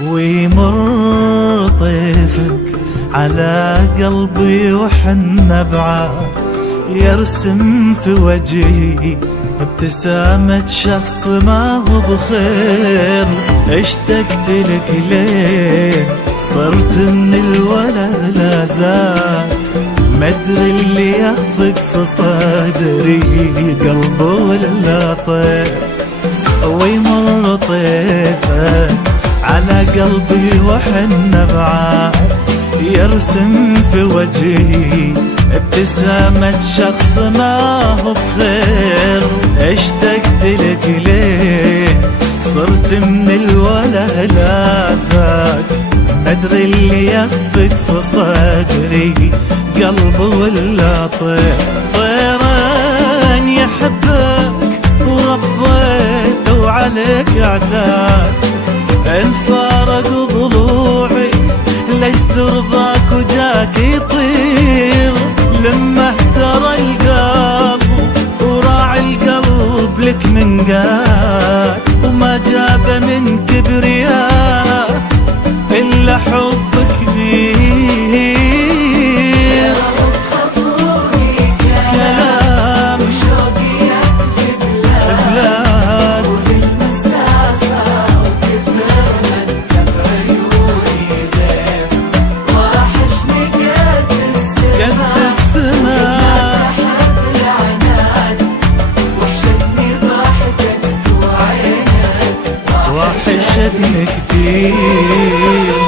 ويمر طيفك على قلبي وحنا بعاد، يرسم في وجهي ابتسامة شخص ما هو بخير. اشتقت لك ليه صرت من الولا لا زاد، مدري اللي يخفق في صدري قلب ولا طير. ويمر طيفك على قلبي وحنا بعاد، يرسم في وجهي ابتسامة شخص ما هو بخير. اشتقت لك ليه صرت من الولا لا زاد، مدري اللي يخفق في صدري قلب ولا طير. طيران يحبك وربيت وعليك اعتاد، انفارق ضلوعي ليش ترضاك وجاك يطير. لما اهترى القلب وراعي القلب لك من قاد، وما جاب من كبرياء إلا حبك كبير. كلام وشوقي يكفي بلاد وبالمسافة وكثر ما انت بعيوني غير. وحشني قد السماء تحت العناد، وحشتني ضحكتك وعينك وحشتني كتير.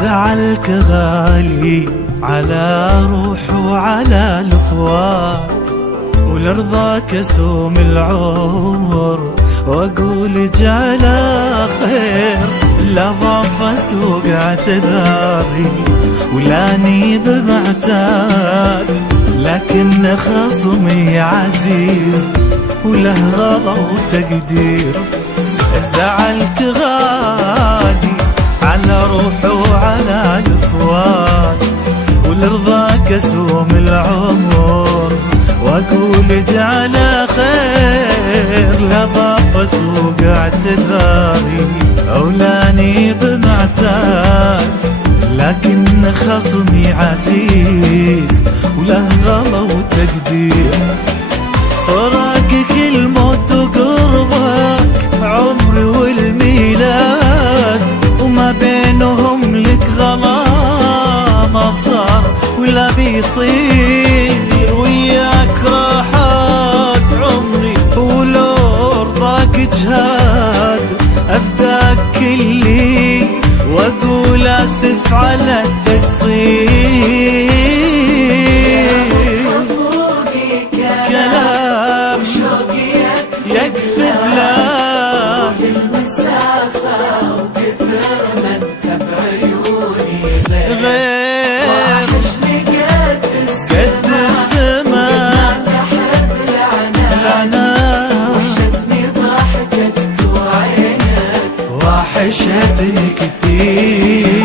زعلك غالي على روح وعلى الفؤاد، ولرضاك اسوم العمر واقول جعله خير. لا ضعف اسوق اعتذاري ولا نيب معتاد، لكن خصمي عزيز وله غلا وتقدير. زعلك غالي على روح وعلى الفؤاد، ولرضاك اسوم العمر واقول جعله خير. لا ضاف اسوق اعتذاري اولاني بمعتاد، لكن خصمي عزيز وله غلا وتقدير. فراقك الموت وقربك عمري والميلاد، وما بينهم لك غلا ما صار ولا بيصير. وياك راحت عمري ولو رضاك جهاد، افداك كلي واقول اسف على التقصير. كلام يكفي بلاد المسافة وكثر ما انت بعيوني غير. وحشني قد السماء تحب العناد، وحشتني ضحكتك وعينك وحشتني كثير.